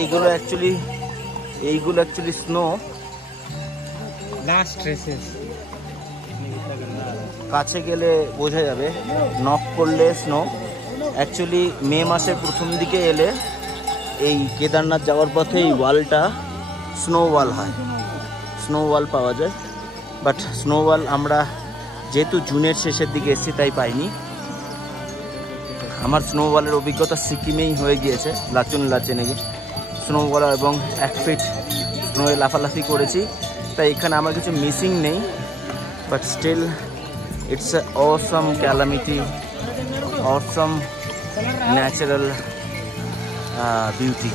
এইগুলো actually snow. Last traces কাছে গেলে বোঝা যাবে, নক করলে স্নো। অ্যাকচুয়ালি মে মাসের প্রথম দিকে এলে এই কেদারনাথ যাওয়ার পথে এই ওয়ালটা স্নো ওয়াল হয়, স্নো ওয়াল পাওয়া যায়। বাট স্নো ওয়াল আমরা যেহেতু জুনের শেষের দিকে এসেছি তাই পাইনি। আমার স্নো ওয়ালের অভিজ্ঞতা সিকিমেই হয়ে গিয়েছে, লাচুন লাচেনে গিয়ে স্নো ওয়াল এবং 1 ফিট স্নোয়ে লাফালাফি করেছি, তাই এখানে আমার কিছু মিসিং নেই। But still it's a awesome calamity, awesome natural beauty.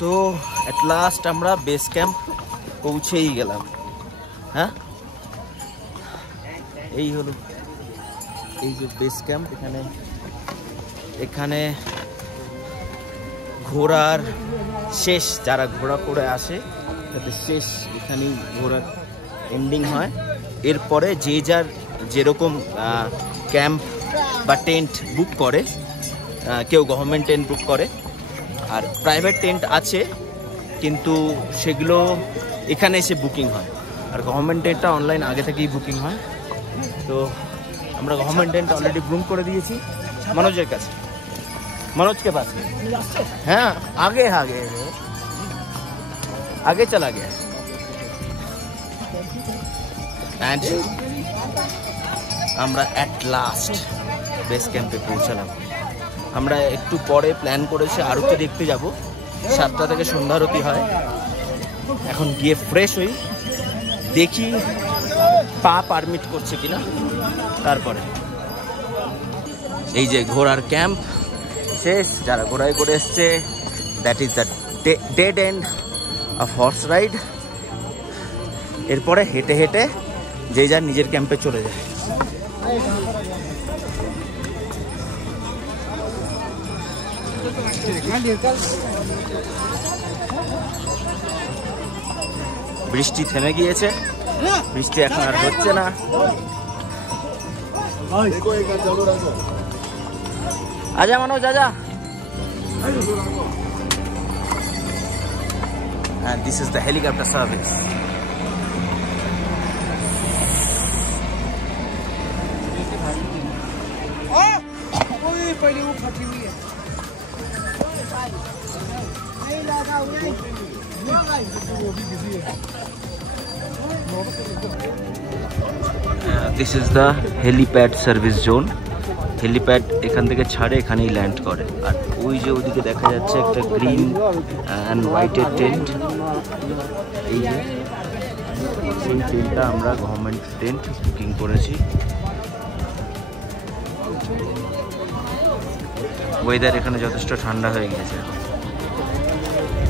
So at last আমরা বেস ক্যাম্প পৌঁছেই গেলাম। হ্যাঁ, এই হলো এই যে বেস ক্যাম্প। এখানে ঘোরার শেষ, যারা ঘোরা করে আসে তাদের শেষ এখানেই ঘোরার এন্ডিং হয়। এরপরে যে যার যেরকম ক্যাম্প বা টেন্ট বুক করে, কেউ গভর্নমেন্ট টেন্ট বুক করে, আর প্রাইভেট টেন্ট আছে কিন্তু সেগুলো এখানে এসে বুকিং হয়। আর গভর্নমেন্ট টেন্টটা অনলাইন আগে থেকেই বুকিং হয়। তো আমরা গভর্নমেন্ট টেন্ট অলরেডি বুক করে দিয়েছি मनोजের কাছে, मनोज के पास। हाँ आगे आगे आगे चला गया। एंड আমরা এট লাস্ট বেস ক্যাম্পে পৌঁছালাম। আমরা একটু পরে প্ল্যান করেছি আরতি দেখতে যাব, 7টা থেকে সন্ধ্যা আরতি হয়। এখন গিয়ে ফ্রেশ হই, দেখি পা পারমিট করছে কিনা, তারপরে এই যে ঘোড়ার ক্যাম্প শেষ। যারা ঘোড়ায় করে এসছে, that is the dead end of horse ride. এরপরে হেঁটে হেঁটে যে যার নিজের ক্যাম্পে চলে যায়। বৃষ্টি থেমে গিয়েছে, বৃষ্টি এখন আর হচ্ছে না। আজা मनोज आजा। And this is the helicopter service. This is the helipad service zone. Helipad এখান থেকে ছাড়ে, এখানেই ল্যান্ড করে। আর ওই যে ওদিকে দেখা যাচ্ছে একটা গ্রিন অ্যান্ড হোয়াইটের টেন্ট, এই যে সেই টেন্টটা আমরা গভর্নমেন্ট টেন্ট বুকিং করেছি। ওয়েদার এখানে যথেষ্ট ঠান্ডা হয়ে গেছে,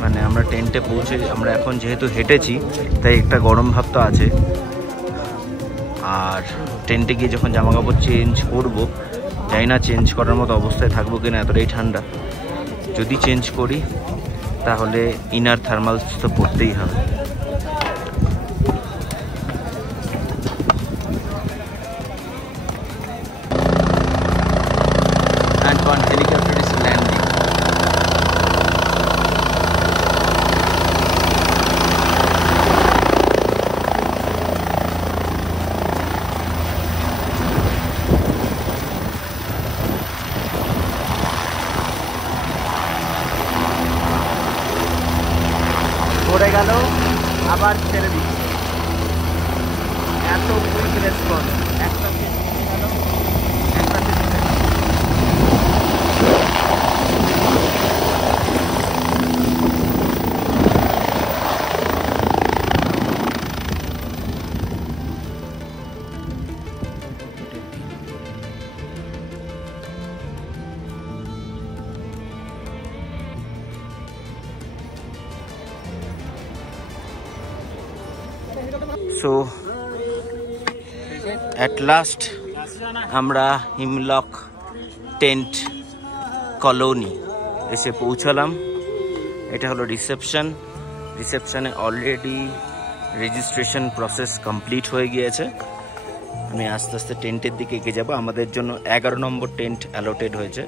মানে আমরা টেন্টে পৌঁছে, আমরা এখন যেহেতু হেঁটেছি তাই একটা গরম ভাব তো আছে। আর টেন্টে গিয়ে যখন জামা কাপড় চেঞ্জ করবো, জানি না চেঞ্জ করার মতো অবস্থায় থাকবো কিনা, এতটাই ঠান্ডা। যদি চেঞ্জ করি তাহলে ইনার থার্মালস তো পরতেই হবে। And one helicopter is landing. পড়ে গেল, আবার ছেড়ে দিচ্ছে। এত কুইক রেসপন্স, একটা সো অ্যাট লাস্ট আমরা হিমলক টেন্ট কলোনি এসে পৌঁছালাম। এটা হলো রিসেপশন। রিসেপশনে অলরেডি রেজিস্ট্রেশন প্রসেস কমপ্লিট হয়ে গিয়েছে। আমি আস্তে আস্তে টেন্টের দিকে এগিয়ে যাব। আমাদের জন্য 11 নম্বর টেন্ট অ্যালোটেড হয়েছে।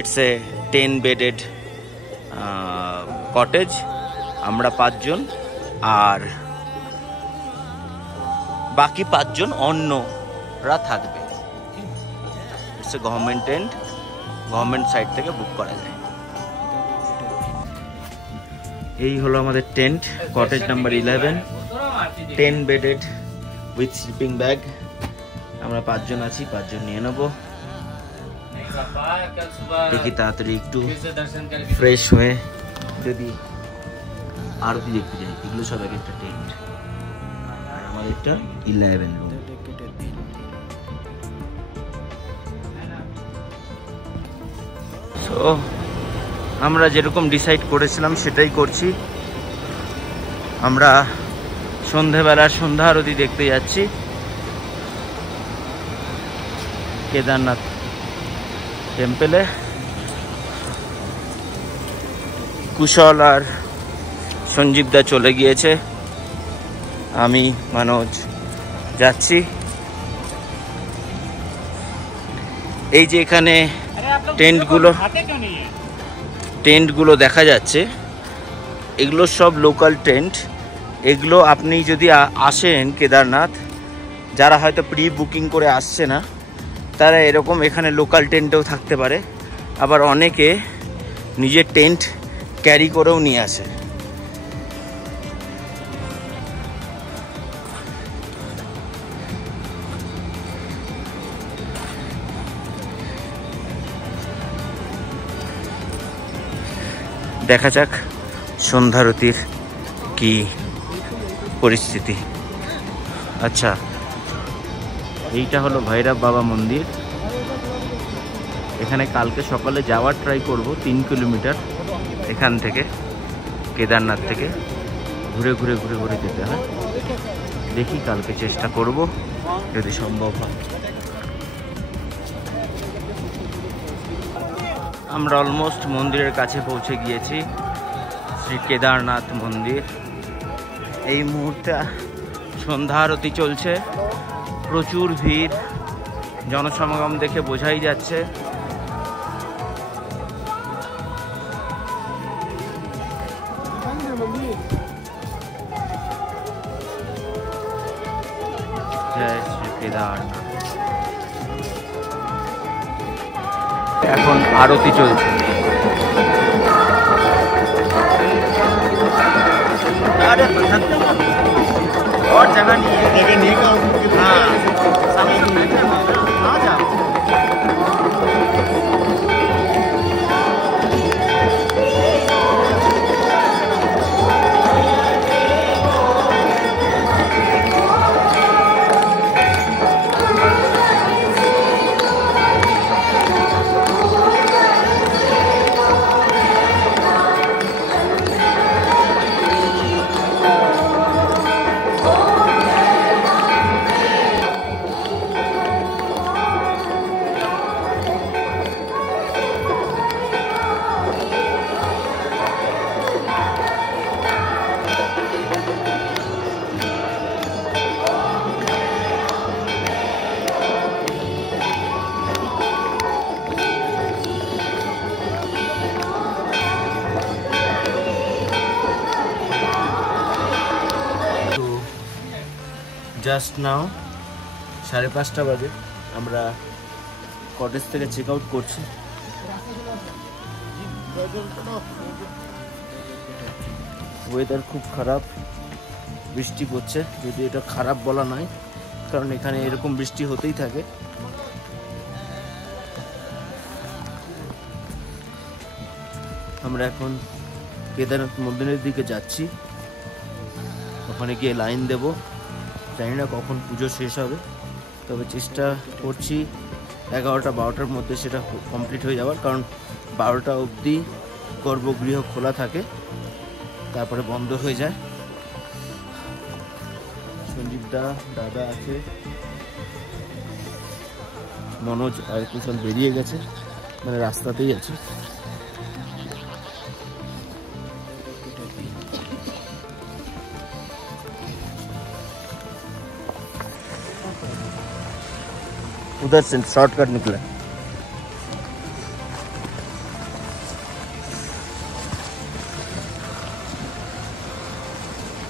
It's a 10 bedded cottage. আমরা 5 জন আর বাকি 5 জন অন্যরা থাকবে। It's a government tent, government side থেকে বুক করা যায়। এই হলো আমাদের tent, cottage number 11, 10 bedded with sleeping bag. আমরা 5 জন আছি, 5 জন নিয়ে নেবো। দেখি তাড়াতাড়ি একটু ফ্রেশ হয়ে যদি আরতি দেখতে যাই। এগুলো সব এক একটা টেন্ট, আর আমাদেরটা 11 রুম। সো আমরা যেরকম ডিসাইড করেছিলাম সেটাই করছি। আমরা সন্ধেবেলার সন্ধ্যা আরতি দেখতে যাচ্ছি কেদারনাথ টেম্পলে। কুশল আর সঞ্জীবদা চলে গিয়েছে, আমি মনোজ যাচ্ছি। এই যে এখানে টেন্টগুলো দেখা যাচ্ছে, এগুলো সব লোকাল টেন্ট। এগুলো আপনি যদি আসেন কেদারনাথ, যারা হয়তো প্রি বুকিং করে আসছে না, তারা এরকম এখানে লোকাল টেন্টেও থাকতে পারে। আবার অনেকে নিজের টেন্ট ক্যারি করেও নিয়ে আসে। দেখা যাক সন্ধ্যারতির কি পরিস্থিতি। আচ্ছা, এইটা হলো ভৈরব বাবা মন্দির। এখানে কালকে সকালে যাওয়ার ট্রাই করব। 3 কিলোমিটার এখান থেকে, কেদারনাথ থেকে ঘুরে ঘুরে ঘুরে ঘুরে যেতে হয়। দেখি কালকে চেষ্টা করব যদি সম্ভব হয়। আমরা অলমোস্ট মন্দিরের কাছে পৌঁছে গিয়েছি, শ্রী কেদারনাথ মন্দির। এই মুহূর্তে সন্ধ্যা আরতি চলছে, প্রচুর ভিড়, জনসমাগম দেখে বোঝাই যাচ্ছে। জয় শ্রী কেদারনাথ। এখন আরতি চলছে। और जगह नहीं है, जगह नहीं का। हाँ, सामने आ जाओ। জাস্ট নাও 5:30 বাজে আমরা কটেজ থেকে চেক আউট করছি। ওয়েদার খুব খারাপ, বৃষ্টি পড়ছে। যদি এটা খারাপ বলা নয়, কারণ এখানে এরকম বৃষ্টি হতেই থাকে। আমরা এখন কেদারনাথ মন্দিরের দিকে যাচ্ছি, ওখানে গিয়ে লাইন দেব। জানি না কখন পুজো শেষ হবে, তবে চেষ্টা করছি 11টা 12টার মধ্যে সেটা কমপ্লিট হয়ে যাওয়ার, কারণ 12টা অবধি গর্ভগৃহ খোলা থাকে, তারপরে বন্ধ হয়ে যায়। সঞ্জীব দাদা আছে, মনোজ আর কুশল বেরিয়ে গেছে, মানে রাস্তাতেই আছে। उधर से शॉर्टकट निकला।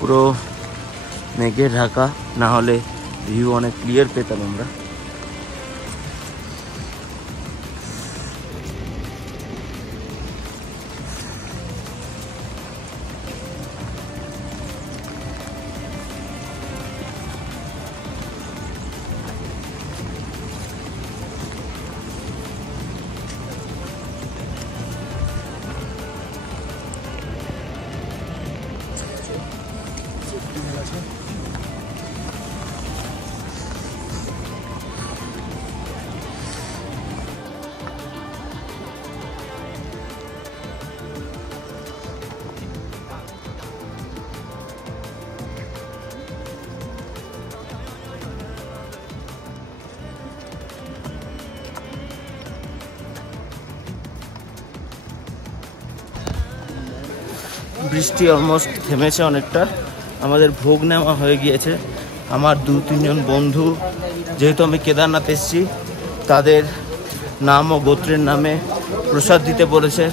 পুরো মেঘে ঢাকা, না হলে ভিউ অনেক ক্লিয়ার পেতাম আমরা। বৃষ্টি অলমোস্ট থেমেছে অনেকটা, আমাদের ভোগ নেওয়া হয়ে গিয়েছে। আমার 2-3 জন বন্ধু, যেহেতু আমি কেদারনাথ এসেছি, তাদের নাম ও গোত্রের নামে প্রসাদ দিতে বলেছে,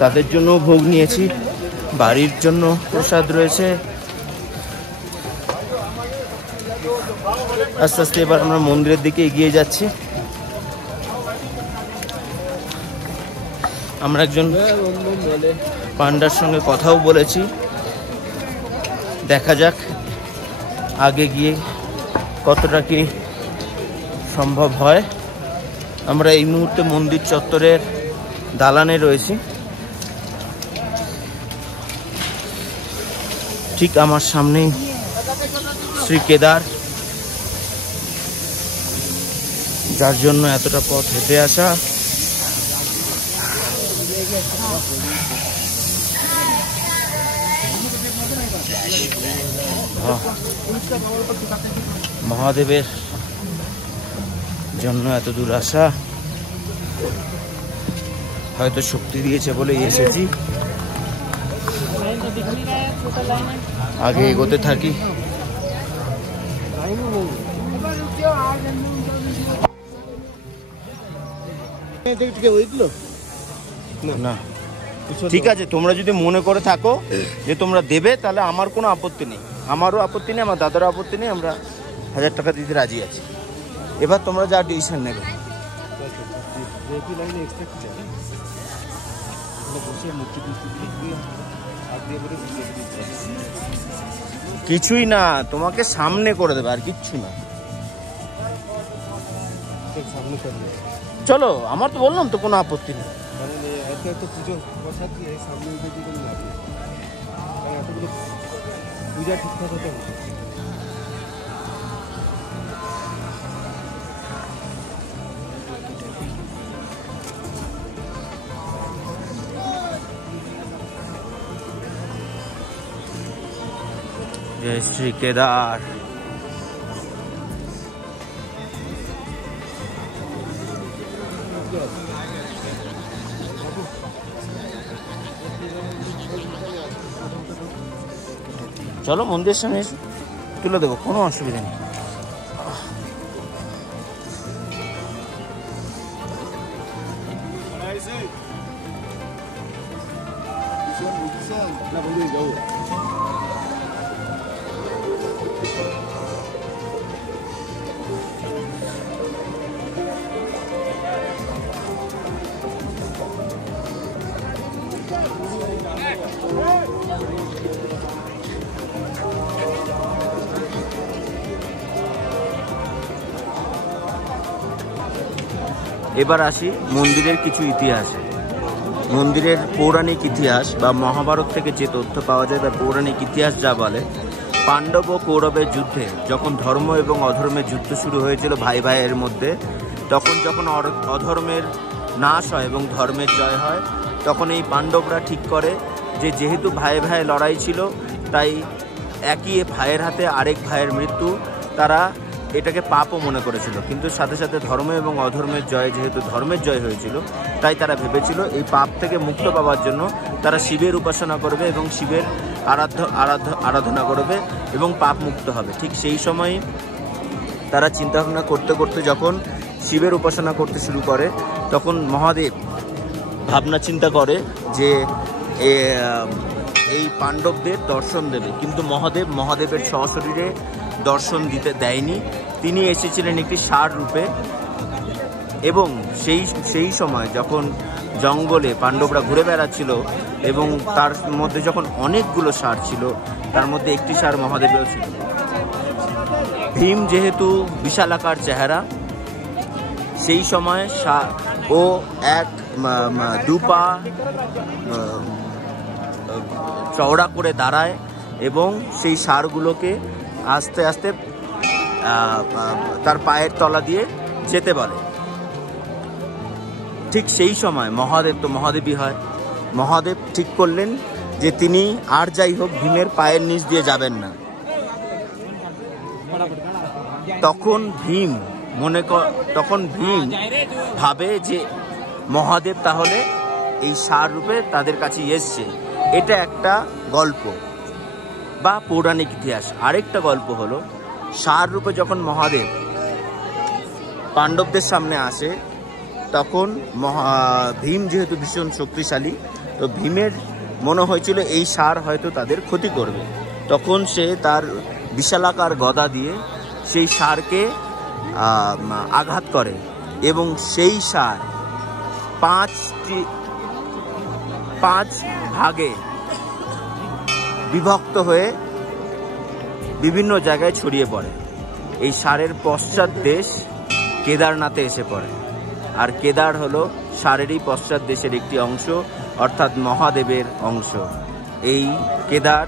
তাদের জন্য ভোগ নিয়েছি। বাড়ির জন্য প্রসাদ রয়েছে। আস্তে আস্তে এবার আমরা মন্দিরের দিকে এগিয়ে যাচ্ছি। আমরা একজন পান্ডার সঙ্গে কথাও বলেছি, দেখা যাক আগে গিয়ে কতটা কি সম্ভব হয়। আমরা এই মুহূর্তে মন্দির চত্বরের দালানে রয়েছি। ঠিক আমার সামনেই শ্রী কেদার, যার জন্য এতটা পথ হেঁটে আসা। মহাদেবের জন্য এত দূর আসা, হয়তো শক্তি দিয়েছে বলেই এসেছি। আগে এগোতে থাকি। না ঠিক আছে, তোমরা যদি মনে করে থাকো যে তোমরা দেবে, তাহলে আমার কোনো আপত্তি নেই, আমারও আপত্তি নেই, আমার দাদারও আপত্তি নেই। আমরা 1000 টাকা দিতে রাজি আছি। এবার তোমরা যা ডিসিশন নেবে। কিছুই না, তোমাকে সামনে করে দেবে, আর কিচ্ছু না। চলো, আমার তো বললাম তো কোনো আপত্তি নেই। পূজা ঠিকঠাক হতে হবে। जय श्री केदार। চলো মন্দিরের সামনে তুলে দেবো, কোনো অসুবিধা নেই। এবার আসি মন্দিরের কিছু ইতিহাসে। মন্দিরের পৌরাণিক ইতিহাস বা মহাভারত থেকে যে তথ্য পাওয়া যায় বা পৌরাণিক ইতিহাস যা বলে, পাণ্ডব ও কৌরবের যুদ্ধে যখন ধর্ম এবং অধর্মের যুদ্ধ শুরু হয়েছিল ভাই ভাইয়ের মধ্যে, তখন যখন অধর্মের নাশ হয় এবং ধর্মের জয় হয়, তখন এই পাণ্ডবরা ঠিক করে যে যেহেতু ভাইয়ে ভাইয়ে লড়াই ছিল, তাই একই ভাইয়ের হাতে আরেক ভাইয়ের মৃত্যু তারা এটাকে পাপও মনে করেছিল। কিন্তু সাথে সাথে ধর্ম এবং অধর্মের জয়, যেহেতু ধর্মের জয় হয়েছিল, তাই তারা ভেবেছিল এই পাপ থেকে মুক্ত পাওয়ার জন্য তারা শিবের উপাসনা করবে এবং শিবের আরাধনা করবে এবং পাপ মুক্ত হবে। ঠিক সেই সময় তারা চিন্তাভাবনা করতে করতে যখন শিবের উপাসনা করতে শুরু করে, তখন মহাদেব ভাবনা চিন্তা করে যে এই পাণ্ডবদের দর্শন দেবে, কিন্তু মহাদেবের সশরীরে দর্শন দিতে দেয়নি। তিনি এসেছিলেন একটি ষাঁড় রূপে, এবং সেই সময় যখন জঙ্গলে পাণ্ডবরা ঘুরে বেড়াচ্ছিল এবং তার মধ্যে যখন অনেকগুলো ষাঁড় ছিল, তার মধ্যে একটি ষাঁড় মহাদেবেও ছিল। ভীম যেহেতু বিশালাকার চেহারা, সেই সময় ও এক দুপা চওড়া করে দাঁড়ায় এবং সেই ষাঁড়গুলোকে আস্তে আস্তে তার পায়ের তলা দিয়ে যেতে বলে। ঠিক সেই সময় মহাদেব তো মহাদেবই হয়, মহাদেব ঠিক করলেন যে তিনি আর যাই হোক ভীমের পায়ের নিচ দিয়ে যাবেন না। তখন ভীম ভাবে যে মহাদেব তাহলে এই ষাঁড় রূপে তাদের কাছে এসছে। এটা একটা গল্প বা পৌরাণিক ইতিহাস। আরেকটা গল্প হলো, ষাঁড় রূপে যখন মহাদেব পাণ্ডবদের সামনে আসে, তখন ভীম যেহেতু ভীষণ শক্তিশালী, তো ভীমের মনে হয়েছিল এই ষাঁড় হয়তো তাদের ক্ষতি করবে। তখন সে তার বিশালাকার গদা দিয়ে সেই ষাঁড়কে আঘাত করে এবং সেই ষাঁড় 5 ভাগে বিভক্ত হয়ে বিভিন্ন জায়গায় ছড়িয়ে পড়ে। এই ষাঁড়ের পশ্চাৎ দেশ কেদারনাথে এসে পড়ে, আর কেদার হলো ষাঁড়েরই পশ্চাৎ দেশের একটি অংশ, অর্থাৎ মহাদেবের অংশ। এই কেদার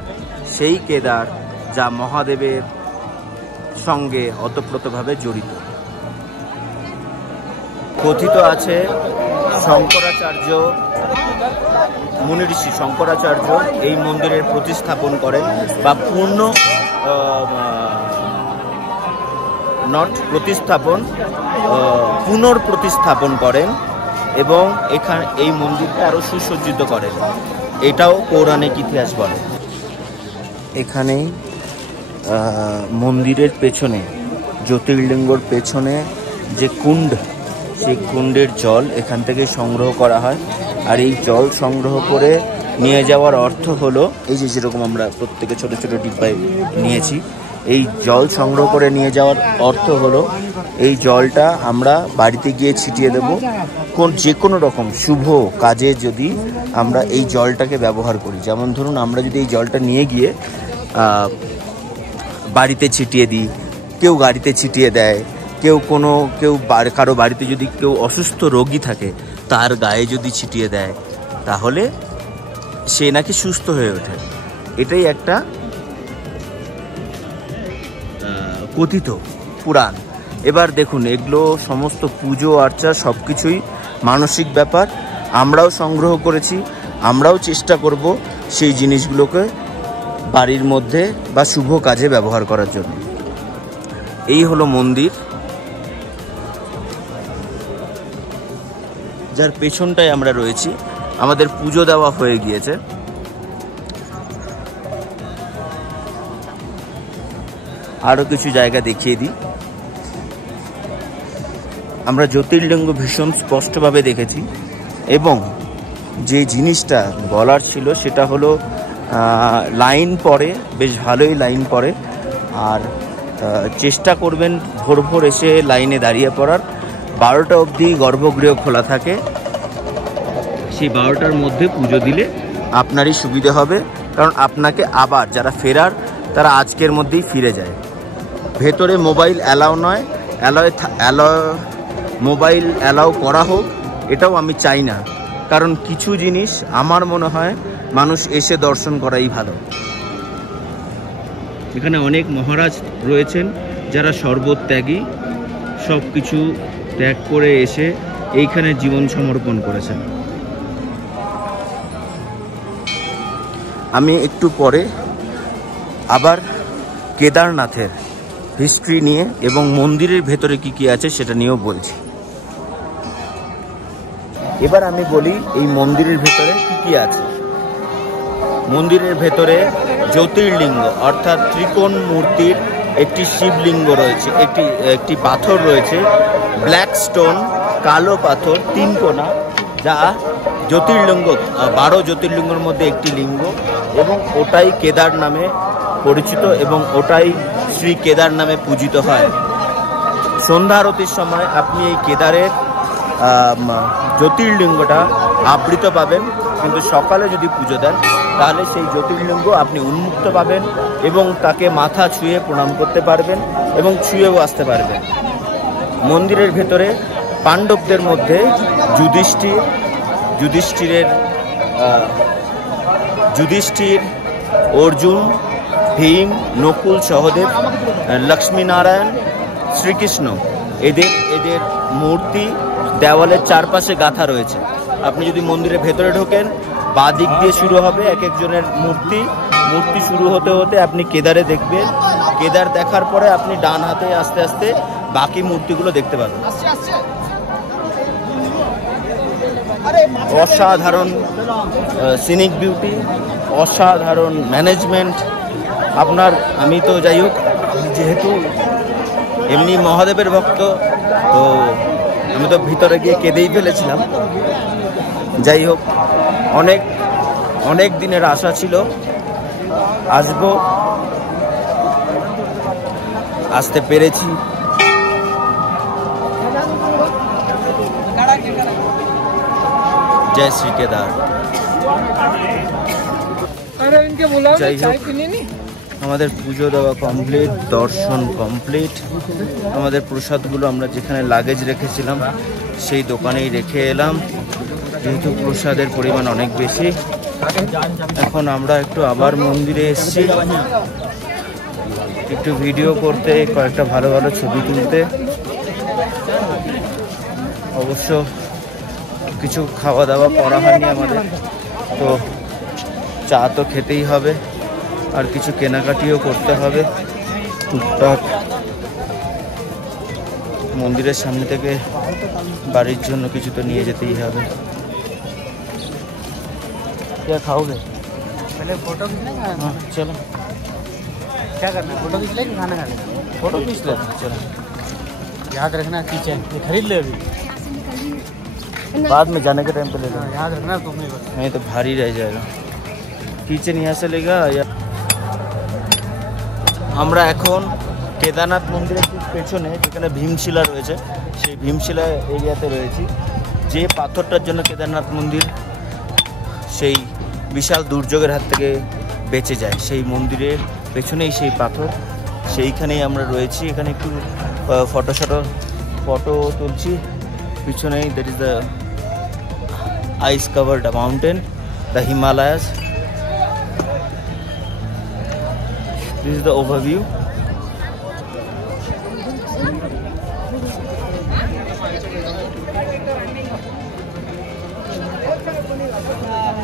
সেই কেদার যা মহাদেবের সঙ্গে ওতপ্রোতভাবে জড়িত। কথিত আছে শঙ্করাচার্য, মুনি ঋষি শঙ্করাচার্য এই মন্দিরের প্রতিস্থাপন করেন বা পুনর্প্রতিস্থাপন করেন এবং এই মন্দিরকে আরো সুসজ্জিত করেন। এটাও পৌরাণিক ইতিহাস বলে। এখানেই মন্দিরের পেছনে, জ্যোতির্লিঙ্গর পেছনে যে কুণ্ড, সেই কুণ্ডের জল এখান থেকে সংগ্রহ করা হয়। আর এই জল সংগ্রহ করে নিয়ে যাওয়ার অর্থ হলো, এই যে যেরকম আমরা প্রত্যেকে ছোট ছোট ডিব্বায় নিয়েছি, এই জল সংগ্রহ করে নিয়ে যাওয়ার অর্থ হলো এই জলটা আমরা বাড়িতে গিয়ে ছিটিয়ে দেব। যে কোনো রকম শুভ কাজে যদি আমরা এই জলটাকে ব্যবহার করি, যেমন ধরুন আমরা যদি এই জলটা নিয়ে গিয়ে বাড়িতে ছিটিয়ে দিই, কেউ গাড়িতে ছিটিয়ে দেয়, কারো বাড়িতে যদি কেউ অসুস্থ রোগী থাকে তার গায়ে যদি ছিটিয়ে দেয়, তাহলে সে নাকি সুস্থ হয়ে ওঠে। এটাই একটা কথিত পুরাণ। এবার দেখুন, এগুলো সমস্ত পুজো আর্চা সব কিছুই মানসিক ব্যাপার। আমরাও সংগ্রহ করেছি, আমরাও চেষ্টা করব সেই জিনিসগুলোকে বাড়ির মধ্যে বা শুভ কাজে ব্যবহার করার জন্য। এই হলো মন্দির, যার পেছনটায় আমরা রয়েছি। আমাদের পুজো দেওয়া হয়ে গিয়েছে। আরও কিছু জায়গা দেখিয়ে দিই। আমরা জ্যোতির্লিঙ্গ ভীষণ স্পষ্টভাবে দেখেছি, এবং যে জিনিসটা বলার ছিল সেটা হলো লাইন পড়ে, বেশ ভালোই লাইন পড়ে। আর চেষ্টা করবেন ভোর ভোর এসে লাইনে দাঁড়িয়ে পড়ার। 12টা অবধি গর্ভগৃহ খোলা থাকে, সেই 12টার মধ্যে পুজো দিলে আপনারই সুবিধে হবে, কারণ আপনাকে আবার যারা ফেরার তারা আজকের মধ্যেই ফিরে যায়। ভেতরে মোবাইল অ্যালাউ নয়, মোবাইল অ্যালাউ করা হোক এটাও আমি চাই না, কারণ কিছু জিনিস আমার মনে হয় মানুষ এসে দর্শন করাই ভালো। এখানে অনেক মহারাজ রয়েছেন যারা সর্বত্যাগী, সব কিছু ত্যাগ করে এসে এইখানে জীবন সমর্পণ করেছেন। আমি একটু পরে আবার কেদারনাথের হিস্ট্রি নিয়ে এবং মন্দিরের ভেতরে কি কি আছে সেটা নিয়েও বলছি। এবার আমি বলি এই মন্দিরের ভেতরে কি কি আছে। মন্দিরের ভেতরে জ্যোতির্লিঙ্গ অর্থাৎ ত্রিকোণ মূর্তির একটি শিবলিঙ্গ রয়েছে, একটি পাথর রয়েছে, ব্ল্যাক স্টোন, কালো পাথর, 3 কোণা, যা জ্যোতির্লিঙ্গ, 12 জ্যোতির্লিঙ্গের মধ্যে একটি লিঙ্গ, এবং ওটাই কেদার নামে পরিচিত এবং ওটাই শ্রী কেদার নামে পূজিত হয়। সন্ধ্যা আরতির সময় আপনি এই কেদারের জ্যোতির্লিঙ্গটা আবৃত পাবেন, কিন্তু সকালে যদি পুজো দেন তাহলে সেই জ্যোতির্লিঙ্গ আপনি উন্মুক্ত পাবেন এবং তাকে মাথা ছুঁয়ে প্রণাম করতে পারবেন এবং ছুঁয়েও আসতে পারবেন। মন্দিরের ভেতরে পাণ্ডবদের মধ্যে যুধিষ্ঠির, অর্জুন, ভীম, নকুল, সহদেব, লক্ষ্মীনারায়ণ, শ্রীকৃষ্ণ, এদের মূর্তি দেওয়ালের চারপাশে গাঁথা রয়েছে। আপনি যদি মন্দিরের ভেতরে ঢোকেন, বাঁ দিক দিয়ে শুরু হবে এক একজনের মূর্তি শুরু হতে হতে আপনি কেদারে দেখবেন। কেদার দেখার পরে আপনি ডান হাতে আস্তে আস্তে বাকি মূর্তিগুলো দেখতে পাবেন। অসাধারণ সিনিক বিউটি, অসাধারণ ম্যানেজমেন্ট। আমি তো যাই হোক, যেহেতু এমনি মহাদেবের ভক্ত, তো আমি তো ভিতরে গিয়ে কেঁদেই ফেলেছিলাম। যাই হোক, অনেক দিনের আশা ছিল, আসতে পেরেছি। জয় শ্রী কেদার। যাই হোক, আমাদের পুজো দেওয়া কমপ্লিট, দর্শন কমপ্লিট। আমাদের প্রসাদগুলো আমরা যেখানে লাগেজ রেখেছিলাম সেই দোকানেই রেখে এলাম, যেহেতু প্রসাদের পরিমাণ অনেক বেশি। এখন আমরা একটু আবার মন্দিরে এসেছি, একটু ভিডিও করতে, কয়েকটা ভালো ভালো ছবি তুলতে। অবশ্য কিছু খাওয়া দাওয়া করা হয়নি আমাদের, তো চা তো খেতেই হবে, আর কিছু কেনাকাটিও করতে হবে টুকটাক। মন্দিরের সামনে থেকে বাড়ির জন্য কিছু তো নিয়ে যেতেই হবে। क्या खाओगे? पहले फोटो खींचना है। हाँ चलो, क्या करना है, फोटो खींच ले कि खाना खा लेना? फोटो खींच लेते हैं, चलो। याद रखना किचन ये खरीद ले अभी, बाद में जाने के टाइम पे ले लो। याद रखना तुम्हें बस। नहीं तो भारी रह जाएगा। किचन यहाँ से लेगा या আমরা এখন কেদারনাথ মন্দিরের ঠিক পেছনে যেখানে ভীমশিলা রয়েছে, সেই ভীমশিলা এরিয়াতে রয়েছি। যে পাথরটার জন্য কেদারনাথ মন্দির সেই বিশাল দুর্যোগের হাত থেকে বেঁচে যায়, সেই মন্দিরের পেছনেই সেই পাথর, সেইখানেই আমরা রয়েছি। এখানে একটু ফটো তুলছি। পিছনেই that is the ice covered mountain, the Himalayas. This is the overview.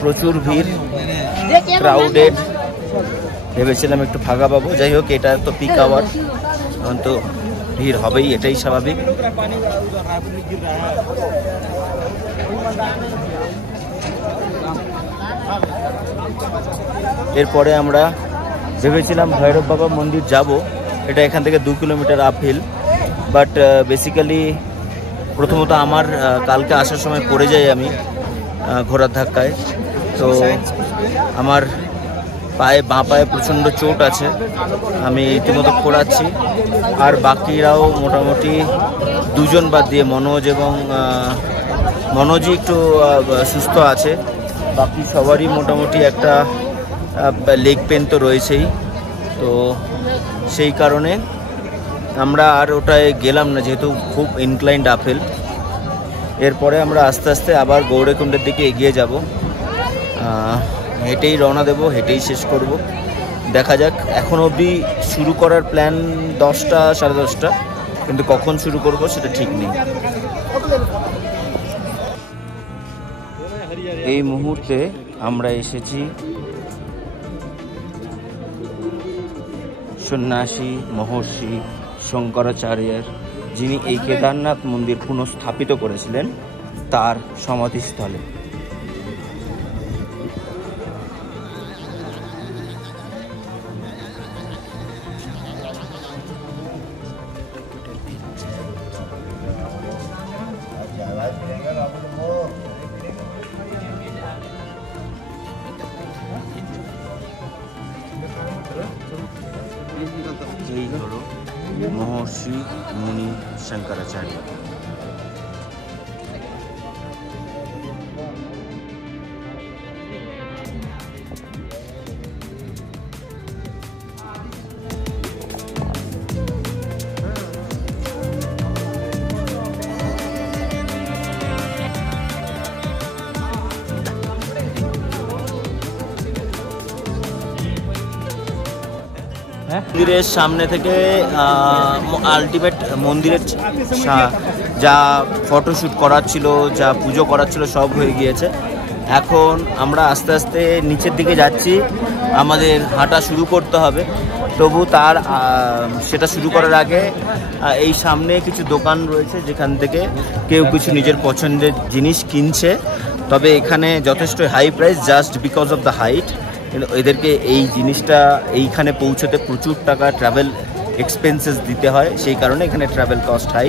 প্রচুর ভিড়, ক্রাউডেড। ভেবেছিলাম একটু ফাঁকা পাবো, যাই হোক এটা তো পিক আওয়ার, তখন তো ভিড় হবেই, এটাই স্বাভাবিক। এরপরে আমরা ভেবেছিলাম ভৈরব বাবা মন্দির যাব, এটা এখান থেকে 2 কিলোমিটার আপহিল, বাট বেসিক্যালি প্রথমত আমার কালকে আসার সময় পড়ে যাই আমি ঘোড়ার ধাক্কায়, তো আমার বাঁ পায়ে প্রচণ্ড চোট আছে, আমি রীতিমতো খোঁড়াচ্ছি। আর বাকিরাও মোটামুটি 2 জন বাদ দিয়ে মনোজই একটু সুস্থ আছে, বাকি সবারই মোটামুটি একটা লেগ পেন তো রয়েছেই। তো সেই কারণে আমরা আর ওটায় গেলাম না, যেহেতু খুব ইনক্লাইন্ড আপহিল। এরপরে আমরা আস্তে আস্তে আবার গৌরীকুণ্ডের দিকে এগিয়ে যাব, হেঁটেই রওনা দেব, হেঁটেই শেষ করব। দেখা যাক, এখন অবধি শুরু করার প্ল্যান 10টা সাড়ে 10টা, কিন্তু কখন শুরু করব সেটা ঠিক নেই। এই মুহূর্তে আমরা এসেছি সন্ন্যাসী মহর্ষি শঙ্করাচার্যের, যিনি এই কেদারনাথ মন্দির পুনঃস্থাপিত করেছিলেন, তার সমাধিস্থলে। এই হলো মহর্ষি মুনি শঙ্করাচার্য। মন্দিরের সামনে থেকে আলটিমেট মন্দিরের যা ফটোশ্যুট করার ছিল, যা পুজো করার ছিল, সব হয়ে গিয়েছে। এখন আমরা আস্তে আস্তে নিচের দিকে যাচ্ছি, আমাদের হাঁটা শুরু করতে হবে। তবু সেটা শুরু করার আগে এই সামনে কিছু দোকান রয়েছে যেখান থেকে কেউ কিছু নিজের পছন্দের জিনিস কিনছে। তবে এখানে যথেষ্ট high price, just because of the height. এদেরকে এই জিনিসটা এইখানে পৌঁছতে প্রচুর টাকা ট্রাভেল এক্সপেন্সেস দিতে হয়, সেই কারণে এখানে ট্রাভেল কস্ট হাই।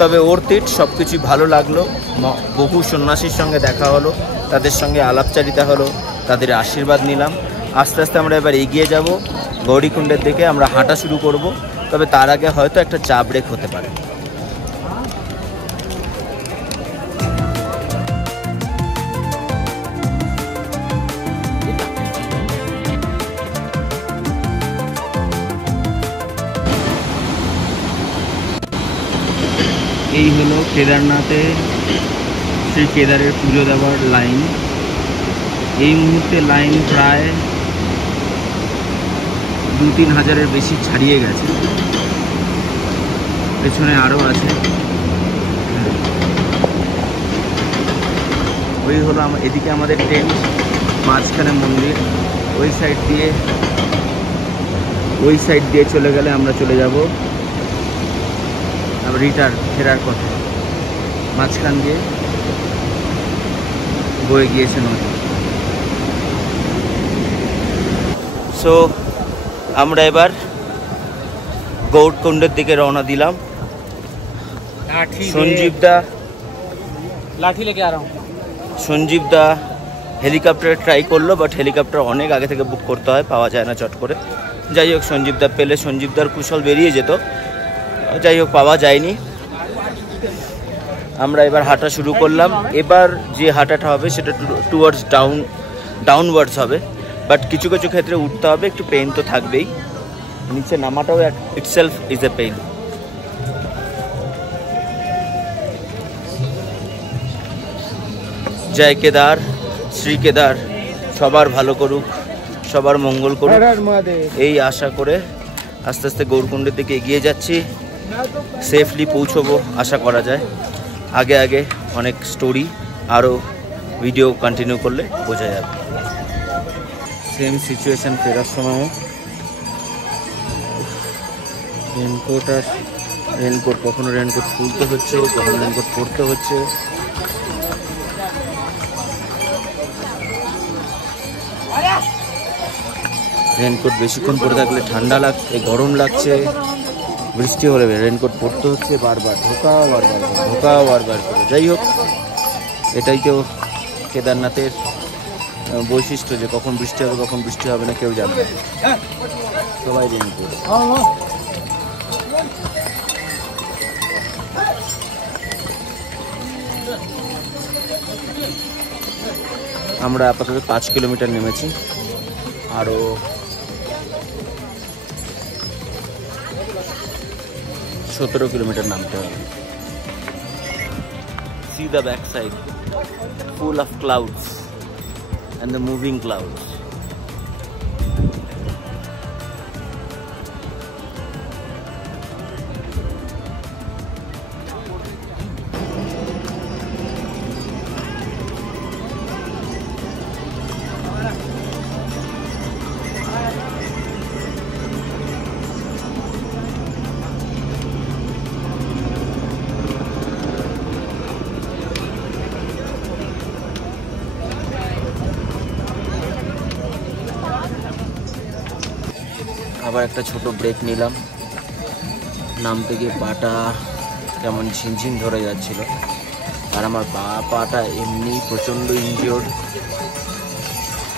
তবে ওর্থ ইট, সব কিছুই ভালো লাগলো। বহু সন্ন্যাসীর সঙ্গে দেখা হলো, তাদের সঙ্গে আলাপচারিতা হলো, তাদের আশীর্বাদ নিলাম। আস্তে আস্তে আমরা এবার এগিয়ে যাব গৌরীকুণ্ডের দিকে, আমরা হাঁটা শুরু করব। তবে তার আগে হয়তো একটা চা ব্রেক হতে পারে। এই হলো কেদারনাথে শ্রী কেদারের পুজো দেওয়ার লাইন। এই মুহূর্তে লাইন প্রায় 2-3 হাজারের বেশি ছাড়িয়ে গেছে। পেছনে আরও আছে। ওই হলো এদিকে আমাদের টেন্ট, মাঝখানে মন্দির। ওই সাইড দিয়ে চলে গেলে আমরা চলে যাব ফেরার পথে। মাঝখান দিয়ে বয়ে গিয়েছে নদী। সো আমরা এবার গৌরকুণ্ডের দিকে রওনা দিলাম। সঞ্জীব দা হেলিকপ্টারে ট্রাই করলো, বাট হেলিকপ্টার অনেক আগে থেকে বুক করতে হয়, পাওয়া যায় না চট করে। যাই হোক, সঞ্জীব দা পেলে সঞ্জীবদার কুশল বেরিয়ে যেত, যাই হোক পাওয়া যায়নি। আমরা এবার হাঁটা শুরু করলাম। এবার যে হাঁটাটা হবে সেটা টুয়ার্ডস ডাউনওয়ার্ডস হবে, বাট কিছু কিছু ক্ষেত্রে উঠতে হবে, একটু পেইন তো থাকবেই। নিচে নামাটাও ইটসেলফ ইজ এ পেইন। জয় কেদার, শ্রী কেদার সবার ভালো করুক, সবার মঙ্গল করুক, এই আশা করে আস্তে আস্তে গৌরকুণ্ডের দিকে এগিয়ে যাচ্ছি। সেফলি পৌঁছবো আশা করা যায়। আগে আগে অনেক স্টোরি, আরও ভিডিও কন্টিনিউ করলে বোঝা যাবে। সেম সিচুয়েশান ফেরার সময়। রেনকোট কখনো রেনকোট খুলতে হচ্ছে, কখনো রেনকোট পরতে হচ্ছে। রেনকোট বেশিক্ষণ পরে থাকলে ঠান্ডা লাগছে, গরম লাগছে। বৃষ্টি হলে রেনকোট পরতে হচ্ছে বারবার, ঢোকাও বারবার করে। যাই হোক, এটাই তো কেদারনাথের বৈশিষ্ট্য, যে কখন বৃষ্টি হবে কখন বৃষ্টি হবে না কেউ জানে না, সবাই রেনকোট। আমরা আপাতত 5 কিলোমিটার নেমেছি, আরও 17 কিলোমিটার নামতে হবে। See the backside, full of clouds and the moving clouds. আবার একটা ছোট ব্রেক নিলাম। নামতে গিয়ে পাটা কেমন ঝিনঝিন ধরে যাচ্ছিল, আর আমার পাটা এমনি প্রচণ্ড ইনজিওর্ড।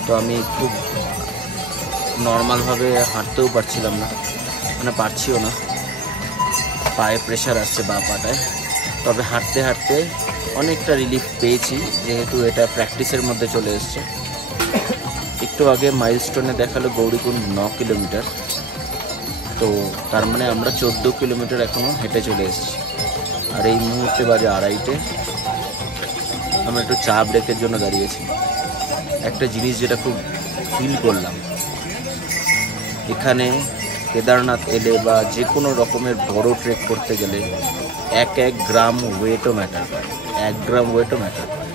তো আমি খুব নর্মালভাবে হাঁটতেও পারছিলাম না, মানে পারছিও না, পায়ে প্রেশার আসছে পাটায়। তবে হাঁটতে হাঁটতে অনেকটা রিলিফ পেয়েছি, যেহেতু এটা প্র্যাকটিসের মধ্যে চলে এসছে। একটু আগে মাইলস্টোনে দেখালো গৌরীকুণ্ড 9 কিলোমিটার, তো তার মানে আমরা 14 কিলোমিটার এখনও হেঁটে চলে এসেছি। আর এই মুহূর্তে বাজে 2:30। আমরা একটু চা ব্রেকের জন্য দাঁড়িয়েছি। একটা জিনিস যেটা খুব ফিল করলাম, এখানে কেদারনাথ এলে বা যে কোনো রকমের বড় ট্রেক করতে গেলে এক গ্রাম ওয়েটও ম্যাটার করে। 1 গ্রাম ওয়েটও ম্যাটার করে।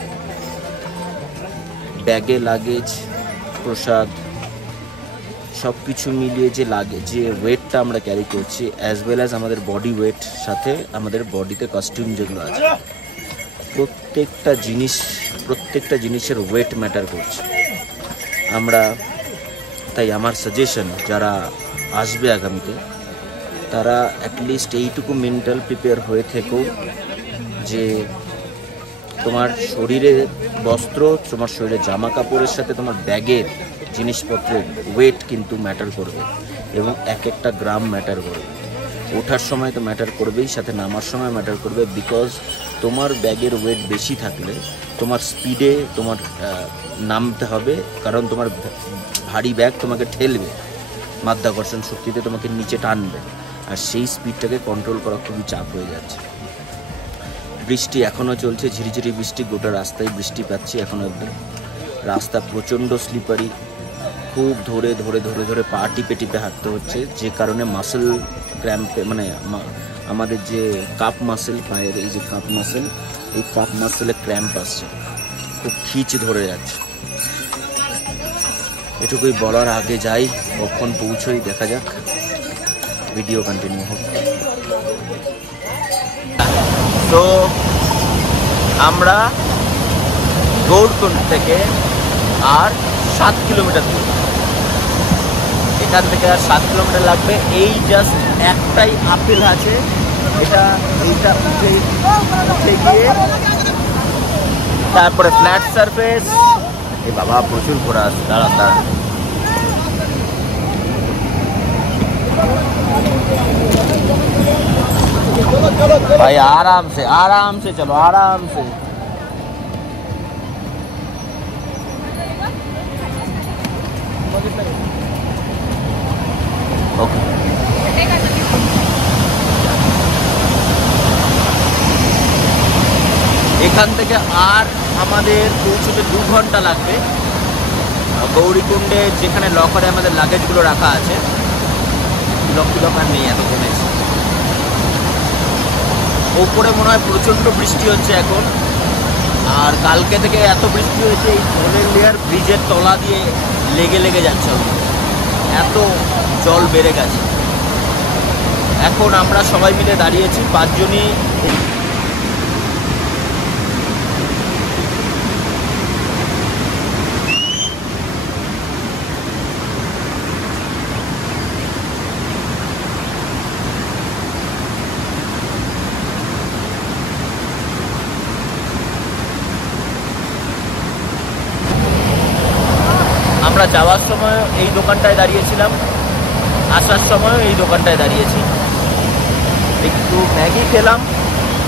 ব্যাগে লাগেজ, প্রসাদ সব কিছু মিলিয়ে যে ওয়েটটা আমরা ক্যারি করছি, অ্যাজ ওয়েল অ্যাজ আমাদের বডি ওয়েট, সাথে আমাদের বডিতে কস্টিউম যেগুলো আছে, প্রত্যেকটা জিনিসের ওয়েট ম্যাটার করছে। তাই আমার সাজেশন, যারা আসবে আগামীতে, তারা অ্যাটলিস্ট এইটুকু মেন্টাল প্রিপেয়ার হয়ে থেকেও যে তোমার শরীরের বস্ত্র, তোমার শরীরের জামা কাপড়ের সাথে তোমার ব্যাগের জিনিসপত্রের ওয়েট কিন্তু ম্যাটার করবে, এবং একটা গ্রাম ম্যাটার করবে। ওঠার সময় তো ম্যাটার করবেই, সাথে নামার সময় ম্যাটার করবে। বিকজ তোমার ব্যাগের ওয়েট বেশি থাকলে তোমার স্পিডে তোমার নামতে হবে, কারণ তোমার ভারী ব্যাগ তোমাকে ঠেলবে, মাধ্যাকর্ষণ শক্তিতে তোমাকে নিচে টানবে, আর সেই স্পিডটাকে কন্ট্রোল করা খুবই চাপ হয়ে যাচ্ছে। বৃষ্টি এখনও চলছে, ঝিরিঝিরি বৃষ্টি, গোটা রাস্তায় বৃষ্টি পাচ্ছি এখনও অবধি। রাস্তা প্রচণ্ড স্লিপারি, খুব ধরে ধরে ধরে ধরে পা টিপে টিপে হাঁটতে হচ্ছে, যে কারণে মাসেল ক্র্যাম্পে, মানে আমাদের যে কাপ মাসেল, পায়ের এই যে কাপ মাসেল, এই কাপ মাসেলে ক্র্যাম্প আসছে, খুব খিচ ধরে যাচ্ছে। এটুকুই বলার, আগে যাই, কখন পৌঁছই দেখা যাক, ভিডিও কন্টিনিউ হোক। তো আমরা গৌরকুণ্ড থেকে আর 7 কিলোমিটার দূর, এখান থেকে আর 7 কিলোমিটার লাগবে। এই জাস্ট একটাই আপেল আছে, এইটা উঠে গিয়ে তারপরে ফ্ল্যাট সারফেস। এই বাবা প্রচুর ঘোরা আছে, দাঁড়া भाई, आराम से चलो, आराम से। ओके, এখান থেকে আর আমাদের পৌঁছতে 2 ঘন্টা লাগবে গৌরীকুণ্ডে, যেখানে লকারে আমাদের লাগেজগুলো রাখা আছে। লকার নেই, এত কমেছে। ওপরে মনে হয় প্রচণ্ড বৃষ্টি হচ্ছে এখন, আর কালকে থেকে এত বৃষ্টি হয়েছে, এই জলের লেয়ার ব্রিজের তলা দিয়ে লেগে যাচ্ছে, এত জল বেড়ে গেছে। এখন আমরা সবাই মিলে দাঁড়িয়েছি 5 জনই। আমরা যাওয়ার সময় এই দোকানটায় দাঁড়িয়েছিলাম, আসার সময়ও এই দোকানটায় দাঁড়িয়েছি। একটু ম্যাগি খেলাম,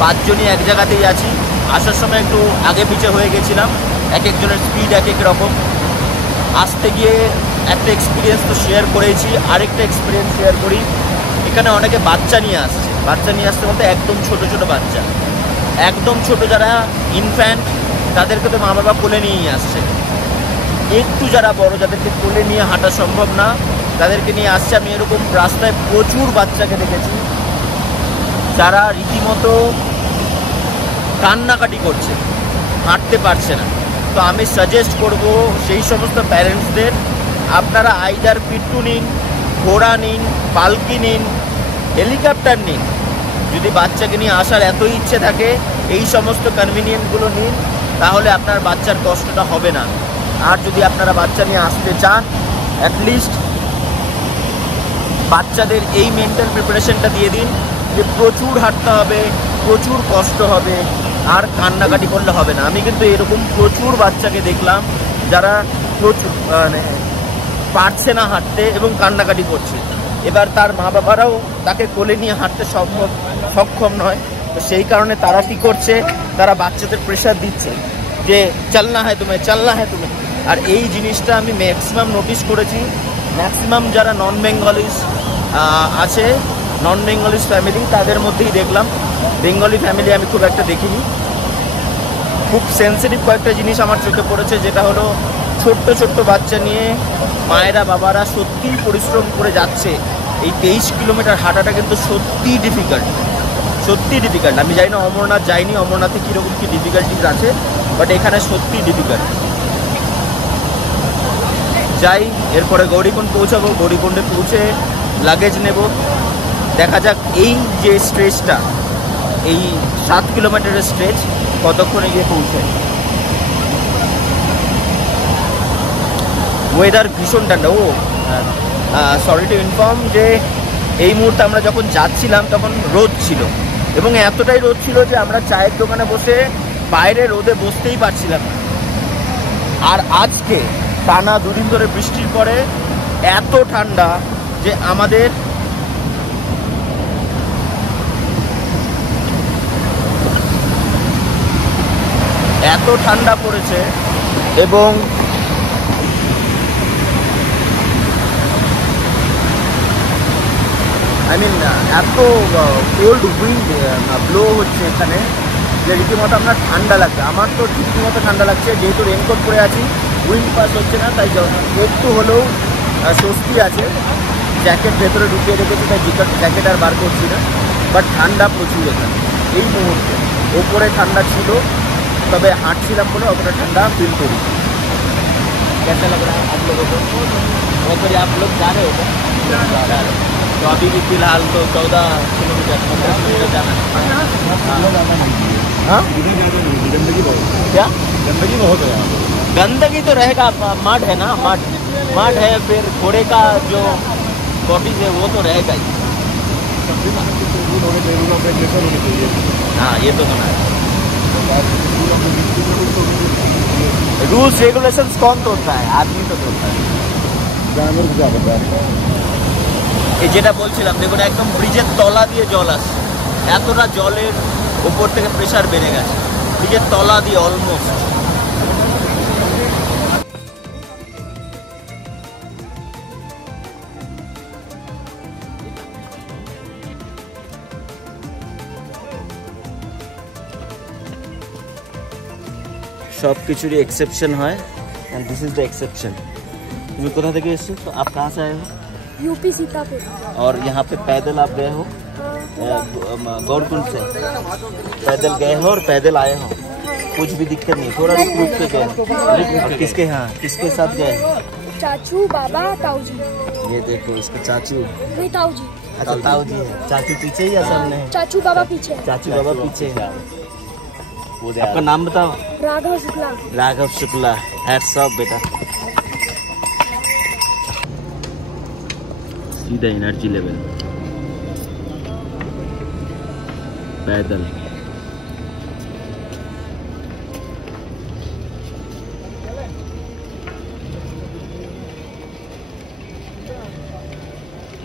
5 জনই এক জায়গাতেই আছি। আসার সময় একটু আগে পিছে হয়ে গেছিলাম, এক একজনের স্পিড এক এক রকম। আসতে গিয়ে একটা এক্সপিরিয়েন্স তো শেয়ার করেছি, আরেকটা এক্সপিরিয়েন্স শেয়ার করি। এখানে অনেকে বাচ্চা নিয়ে আসছে বলতে একদম ছোট বাচ্চা, একদম ছোট, যারা ইনফ্যান্ট, তাদেরকে তো মা বাবা কোলে নিয়েই আসছে। একটু যারা বড়, যাদেরকে কোলে নিয়ে হাঁটা সম্ভব না, তাদেরকে নিয়ে আসছে। আমি এরকম রাস্তায় প্রচুর বাচ্চাকে দেখেছি যারা রীতিমতো কান্নাকাটি করছে, হাঁটতে পারছে না। তো আমি সাজেস্ট করব সেই সমস্ত প্যারেন্টসদের, আপনারা আইদার পিট্টু নিন, ঘোড়া নিন, পালকি নিন, হেলিকপ্টার নিন। যদি বাচ্চাকে নিয়ে আসার এতই ইচ্ছে থাকে, এই সমস্ত কনভিনিয়েন্সগুলো নিন, তাহলে আপনার বাচ্চার কষ্টটা হবে না। আর যদি আপনারা বাচ্চা নিয়ে আসতে চান, অ্যাটলিস্ট বাচ্চাদের এই মেন্টাল প্রিপারেশনটা দিয়ে দিন যে প্রচুর হাঁটতে হবে, প্রচুর কষ্ট হবে, আর কান্নাকাটি করলে হবে না। আমি কিন্তু এরকম প্রচুর বাচ্চাকে দেখলাম যারা প্রচুর মানে পারছে না হাঁটতে এবং কান্নাকাটি করছে। এবার তার মা বাবারাও তাকে কোলে নিয়ে হাঁটতে সক্ষম নয়, তো সেই কারণে তারা কি করছে, তারা বাচ্চাদের প্রেশার দিচ্ছে যে চলনা হ্যায় তুমি, চলনা হ্যায় তুমি। আর এই জিনিসটা আমি ম্যাক্সিমাম নোটিস করেছি, ম্যাক্সিমাম যারা নন বেঙ্গলিজ আছে, নন বেঙ্গলিজ ফ্যামিলি, তাদের মধ্যেই দেখলাম। বেঙ্গলি ফ্যামিলি আমি খুব একটা দেখিনি। খুব সেন্সিটিভ কয়েকটা জিনিস আমার চোখে পড়েছে, যেটা হলো ছোট্ট ছোট্ট বাচ্চা নিয়ে মায়েরা বাবারা সত্যিই পরিশ্রম করে যাচ্ছে। এই 23 কিলোমিটার হাঁটাটা কিন্তু সত্যিই ডিফিকাল্ট, সত্যিই ডিফিকাল্ট। আমি জানি না, অমরনাথ যাইনি, অমরনাথে কীরকম কী ডিফিকাল্টিস আছে, বাট এখানে সত্যিই ডিফিকাল্ট। যাই, এরপরে গৌরীকুণ্ড পৌঁছাবো, গৌরীকুণ্ডে পৌঁছে লাগেজ নেব। দেখা যাক এই যে স্ট্রেচটা, এই 7 কিলোমিটারের স্ট্রেচ কতক্ষণে গিয়ে পৌঁছে। ওয়েদার ভীষণ ঠান্ডা। সরি টু ইনফর্ম যে এই মুহূর্তে আমরা যখন যাচ্ছিলাম তখন রোদ ছিল, এবং এতটাই রোদ ছিল যে আমরা চায়ের দোকানে বসে বাইরে রোদে বসতেই পারছিলাম না। আর আজকে টানা দুদিন ধরে বৃষ্টির পরে এত ঠান্ডা যে আমাদের এত ঠান্ডা পড়েছে, এবং এত কোল্ড উইন্ড ব্লো হচ্ছে এখানে যে রীতিমতো আপনার ঠান্ডা লাগছে। আমার তো রীতিমতো ঠান্ডা লাগছে, যেহেতু রেনকোট পরে আছি, উইন্ড পাস হচ্ছে না, তাই একটু হলেও স্বস্তি আছে। জ্যাকেট ভেতরে ঢুকিয়ে রেখেছি, তাই জ্যাকেট আর বার করছি না, বাট ঠান্ডা প্রচুর এখানে এই মুহূর্তে। ওপরে ঠান্ডা ছিল, তবে হাঁটছিলাম বলে অতটা ঠান্ডা ফিল করি। कैसा लग रहा है आप लोगों को? और आप लोग जा रहे हो क्या? तो अभी भी फिलहाल तो 14 किलोमीटर 15 किलोमीटर जाना है। हाँ, गंदगी बहुत, क्या गंदगी बहुत है? गंदगी तो रहेगा, मड है ना, मड है, फिर घोड़े का जो बॉडी है वो तो रहेगा ही। हाँ, ये तो सुना है। रूल्स रेगुलेशंस कौन तोड़ता है? आदमी तो तोड़ता है। এই যেটা বলছিলাম, দেখুন একদম ব্রিজের তলা দিয়ে জল আসছে, এতটা জলের উপর থেকে প্রেশার বেড়ে গেছে ব্রিজের তলা দিয়ে অলমোস্ট। সব কিছুরই এক্সেপশন হয়, and this is the exception. তুমি কোথা থেকে এসেছো? তো आप कहाँ से आए हो? यूपी सीतापुर। और यहाँ पे पैदल आप गए हो? गौरकुंड से पैदल गए हो और पैदल आए हो? कुछ भी दिक्कत नहीं, थोड़ा रुक के गए? और किसके यहाँ, किसके साथ गए? चाचू, बाबा, ताऊजी। ये देखो इसका चाचू, नहीं ताऊजी। अच्छा ताऊजी है। चाचू पीछे ही या सामने है? चाचू बाबा पीछे। चाचू बाबा पीछे है। आपका नाम बताओ? राघव शुक्ला। राघव शुक्ला, हैट्स ऑफ बेटा। सीधा एनर्जी लेवल पैदल।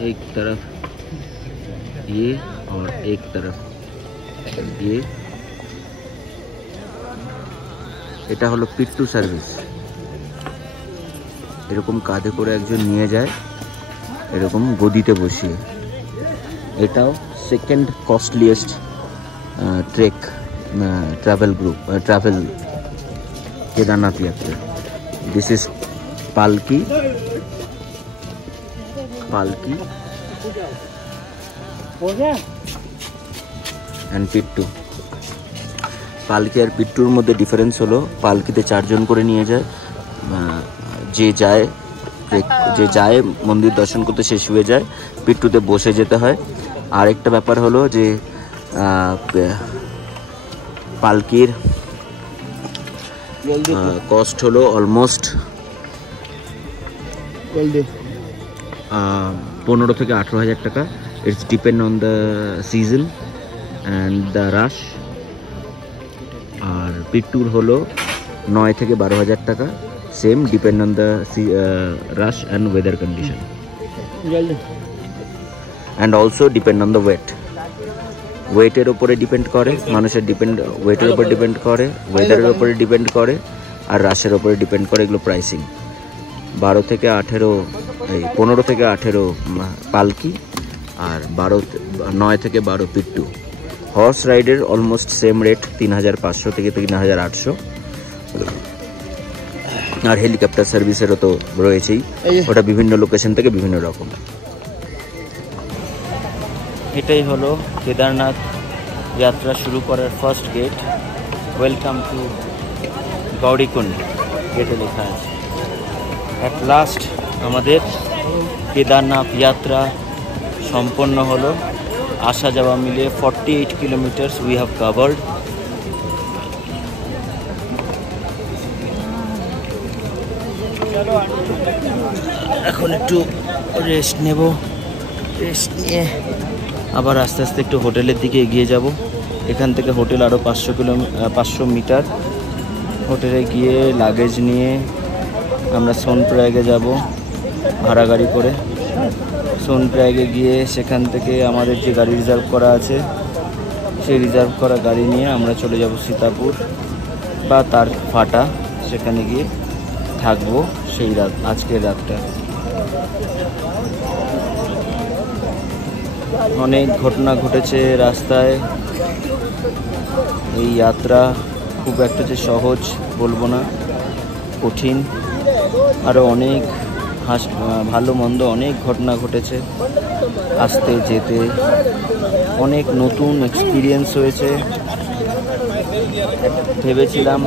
एक तरफ ये और एक तरफ ये, এটা হলো পিট্টু সার্ভিস। এরকম কাঁধে করে একজন নিয়ে যায়, এরকম গদিতে বসিয়ে। এটাও second costliest trek travel group, travel Kedarnath यात्रा। दिस इज पालकी एंड पिट्टू। পালকি আর পিট্টুর মধ্যে ডিফারেন্স হলো, পালকিতে 4 জন করে নিয়ে যায়, যে যায় মন্দির দর্শন করতে সে শুয়ে যায়, পিট্টুতে বসে যেতে হয়। আর একটা ব্যাপার হলো যে পালকির কস্ট হলো অলমোস্ট 15 থেকে 18,000 টাকা। It's depend on the season and the rush. আর পিট্টুর হলো 9 থেকে 12,000 টাকা, same depend on the rush and weather condition and also depend on the ওয়েটের ওপরে ডিপেন্ড করে, মানুষের ওয়েটের উপর ডিপেন্ড করে, ওয়েদারের ওপরে ডিপেন্ড করে, আর রাশের ওপরে ডিপেন্ড করে এগুলো প্রাইসিং। 15 থেকে 18 পালকি আর 9 থেকে 12 পিট্টু। হর্স রাইডের অলমোস্ট সেম রেট 3,500 থেকে 3,800। আর হেলিকপ্টার সার্ভিসেরও তো রয়েছেই, ওটা বিভিন্ন লোকেশন থেকে বিভিন্ন রকম। এটাই হলো কেদারনাথ যাত্রা শুরু করার first gate. Welcome to Gaurikund গেটে লেখা আছে। অ্যাট লাস্ট আমাদের কেদারনাথ যাত্রা সম্পন্ন হলো। আসা যাওয়া মিলিয়ে 48 কিলোমিটার্স উই হ্যাভ কাভার্ড। এখন একটু রেস্ট নেব, রেস্ট নিয়ে আবার আস্তে আস্তে একটু হোটেলের দিকে এগিয়ে যাব। এখান থেকে হোটেল আরও 500 মিটার। হোটেলে গিয়ে লাগেজ নিয়ে আমরা সোনপ্রয়াগে যাব ভাড়া গাড়ি করে। সোনপ্রয়াগে গিয়ে সেখান থেকে আমাদের যে গাড়ি রিজার্ভ করা আছে সেই রিজার্ভ করা গাড়ি নিয়ে আমরা চলে যাব সীতাপুর বা তার ফাটা, সেখানে গিয়ে থাকবো সেই রাত, আজকের রাতটা। অনেক ঘটনা ঘটেছে রাস্তায়। এই যাত্রা খুব একটা যে সহজ বলবো না, কঠিন। আরও অনেক ভালো মন্দ অনেক ঘটনা ঘটেছে। আসতে যেতে অনেক নতুন এক্সপিরিয়েন্স হয়েছে। ভেবেছিলাম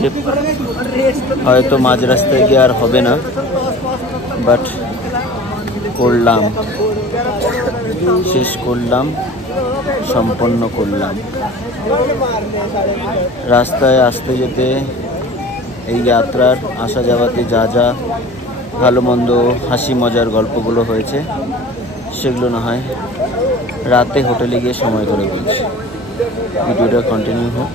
যে হয়তো মাঝ রাস্তায় গিয়ে আর হবে না, বাট করলাম, শেষ করলাম, সম্পন্ন করলাম। রাস্তায় আসতে যেতে এই যাত্রার আসা যাওয়াতে যা যা ভালো মন্দ হাসি মজার গল্পগুলো হয়েছে সেগুলো না হয় রাতে হোটেলে গিয়ে সময় করে বলছি। ভিডিওটা কন্টিনিউ হোক।